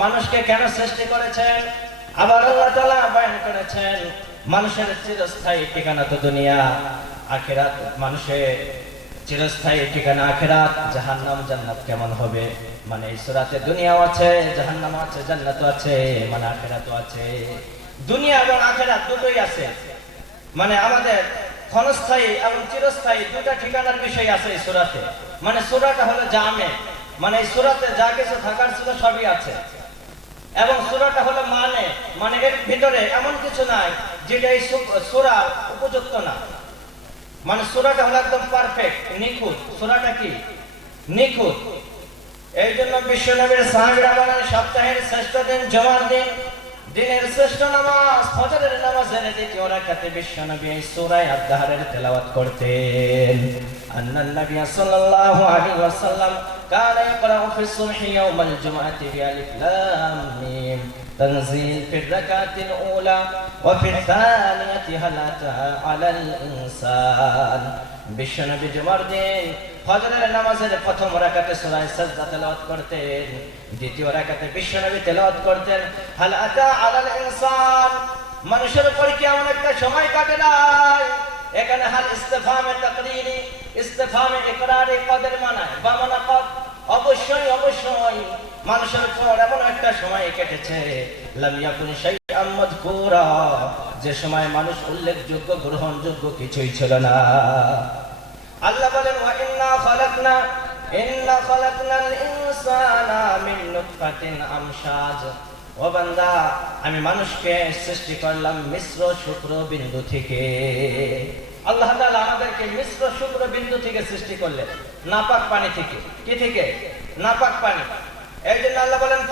মানুষকে কেন সৃষ্টি করেছেন। আবার আল্লাহ তাআলা বয়ান করেছেন মানুষের চিরস্থায়ী ঠিকানা তো দুনিয়া, আখিরাত মানুষের চিরস্থায়ী ঠিকানা আখিরাত। জাহান্নাম জান্নাত কেমন হবে, মানে এই সূরাতে দুনিয়াও আছে, জাহান্নামও আছে, জান্নাতও আছে, মানে আখিরাতও আছে। দুনিয়া এবং আখিরাত দুটোই আছে, মানে আমাদের ক্ষণস্থায়ী এবং চিরস্থায়ী দুটা ঠিকানার বিষয় আছে এই সূরাতে। মানে সূরাটা হলো জামে, মানে এই সূরাতে যা কিছু থাকার ছিল সবই আছে। এবং সূরাটা হলো মানে এর ভিতরে এমন কিছু নাই যেটা এই সূরার উপযুক্ত না। মানে সূরাটা হলো একদম পারফেক্ট, নিখুঁত। সূরাটা কি নিখুঁত। এই জন্য বিশ্বনবীর সাহাবীরা বলেন সপ্তাহের শ্রেষ্ঠ দিন জুমার দিন, দিনের শ্রেষ্ঠ নামাজ ফজরের নামাজের দ্বিতীয় রাকাতে বিশ্বনবী এই সূরা আদ-দাহরের তেলাওয়াত করতেন। আন্নান নবী সাল্লাল্লাহু আলাইহি ওয়াসাল্লাম কানা ইয়াকরাউ ফি সুবহি ইয়াওমাল জুমআতি বিআলিফ লাম মিম তানজিল ফির রাকাতিল উলা ওয়া ফির থানিয়াতি হাল আতা আলাল ইনসান। বিশ্বনবী জুমার দিন ফজরের নামাজের প্রথম রাকাতে সূরা সাজদা তেলাওয়াত করতেন, দ্বিতীয় রাকাতে বিশ্বনবী তেলাওয়াত করতেন হাল আতা আলাল ইনসান। মানুষের উপর কি এমন একটা সময় কাটে নাই। এখানে হাল ইস্তিফহামে তাকরীরি, ইস্তিফহামে ইকরারি কদের মানায় বা মানাকত। অবশ্যই অবশ্যই মানুষের উপর এমন একটা সময় কেটেছে লাম ইয়াকুন শাইআম মাযকুরা, যে সময় মানুষ উল্লেখযোগ্য গ্রহণযোগ্য কিছুই ছিল না। আল্লাহ বলেন ওয়া ইন্না খালাকনাল ইনসানা মিন নুতফাতিন আমশাজ। ও বান্দা, আমি মানুষকে সৃষ্টি করলাম মিশ্র শুক্র বিন্দু থেকে। আল্লাহ তাআলা আমাদেরকে মিশ্র শুক্র বিন্দু থেকে সৃষ্টি করলেন, নাপাক পানি থেকে। কি থেকে? নাপাক পানি। এই জন্য আল্লাহ বলেন